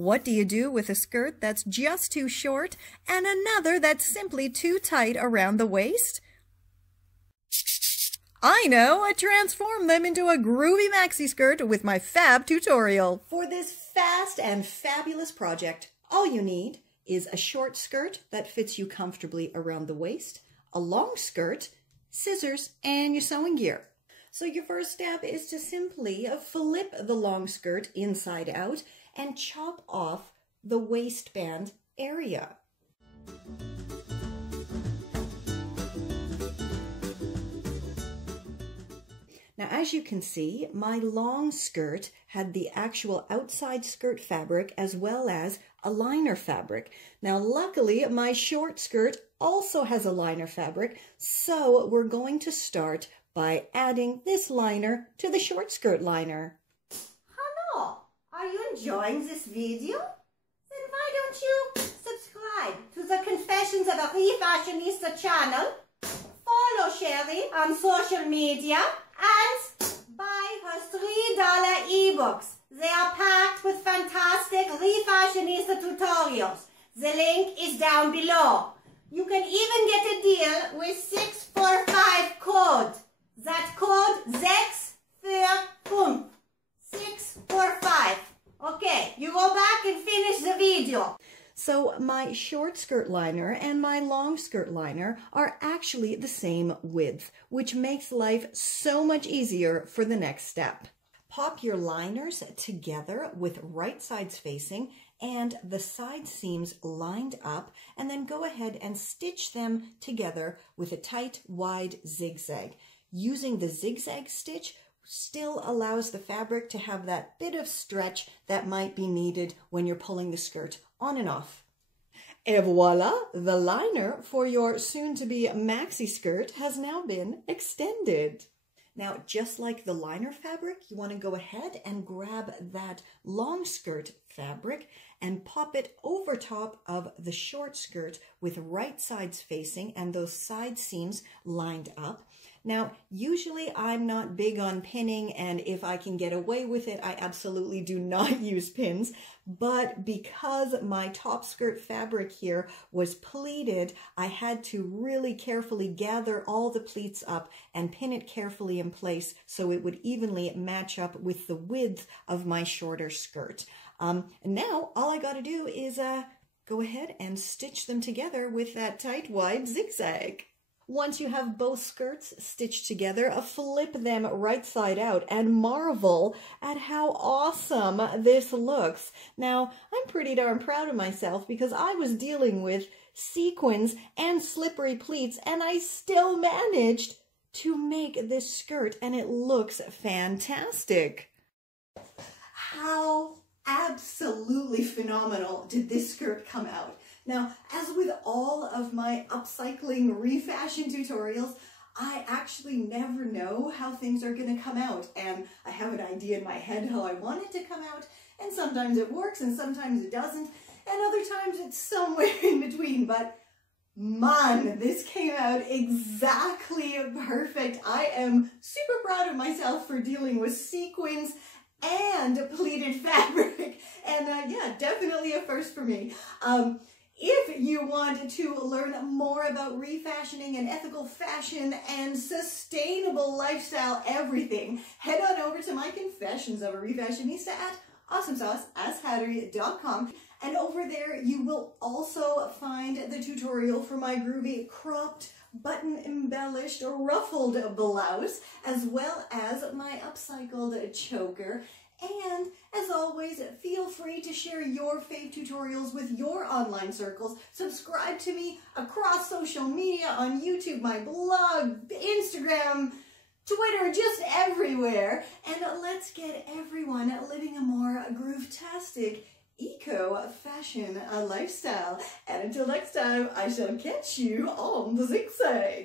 What do you do with a skirt that's just too short and another that's simply too tight around the waist? I know! I transform them into a groovy maxi skirt with my fab tutorial. For this fast and fabulous project, all you need is a short skirt that fits you comfortably around the waist, a long skirt, scissors, and your sewing gear. So your first step is to simply flip the long skirt inside out and chop off the waistband area. Now, as you can see, my long skirt had the actual outside skirt fabric as well as a liner fabric. Now, luckily, my short skirt also has a liner fabric, so we're going to start by adding this liner to the short skirt liner. Hello, are you enjoying this video? Then why don't you subscribe to the Confessions of a Refashionista channel, follow Sherry on social media, and buy her $3 ebooks. They are packed with fantastic Refashionista tutorials. The link is down below. You can even get a deal with 645 code. That code 645. 645. Okay, you go back and finish the video. So my short skirt liner and my long skirt liner are actually the same width, which makes life so much easier for the next step. Pop your liners together with right sides facing and the side seams lined up, and then go ahead and stitch them together with a tight, wide zigzag. Using the zigzag stitch still allows the fabric to have that bit of stretch that might be needed when you're pulling the skirt on and off. Et voila, the liner for your soon-to-be maxi skirt has now been extended. Now, just like the liner fabric, you want to go ahead and grab that long skirt fabric and pop it over top of the short skirt with right sides facing and those side seams lined up. Now, usually I'm not big on pinning, and if I can get away with it, I absolutely do not use pins. But because my top skirt fabric here was pleated, I had to really carefully gather all the pleats up and pin it carefully in place so it would evenly match up with the width of my shorter skirt. And now all I got to do is go ahead and stitch them together with that tight, wide zigzag. Once you have both skirts stitched together, flip them right side out and marvel at how awesome this looks. Now, I'm pretty darn proud of myself because I was dealing with sequins and slippery pleats, and I still managed to make this skirt, and it looks fantastic. How absolutely phenomenal did this skirt come out? Now, as with all of my upcycling refashion tutorials, I actually never know how things are going to come out, and I have an idea in my head how I want it to come out, and sometimes it works and sometimes it doesn't, and other times it's somewhere in between, but man, this came out exactly perfect. I am super proud of myself for dealing with sequins and pleated fabric, and yeah, definitely a first for me. If you want to learn more about refashioning and ethical fashion and sustainable lifestyle everything, head on over to my Confessions of a Refashionista at awesomesauceashattery.com, and over there you will also find the tutorial for my groovy cropped, button embellished, ruffled blouse, as well as my upcycled choker. And as always, feel free to share your fave tutorials with your online circles. Subscribe to me across social media, on YouTube, my blog, Instagram, Twitter, just everywhere. And let's get everyone living a more groove-tastic eco-fashion lifestyle. And until next time, I shall catch you on the zigzag.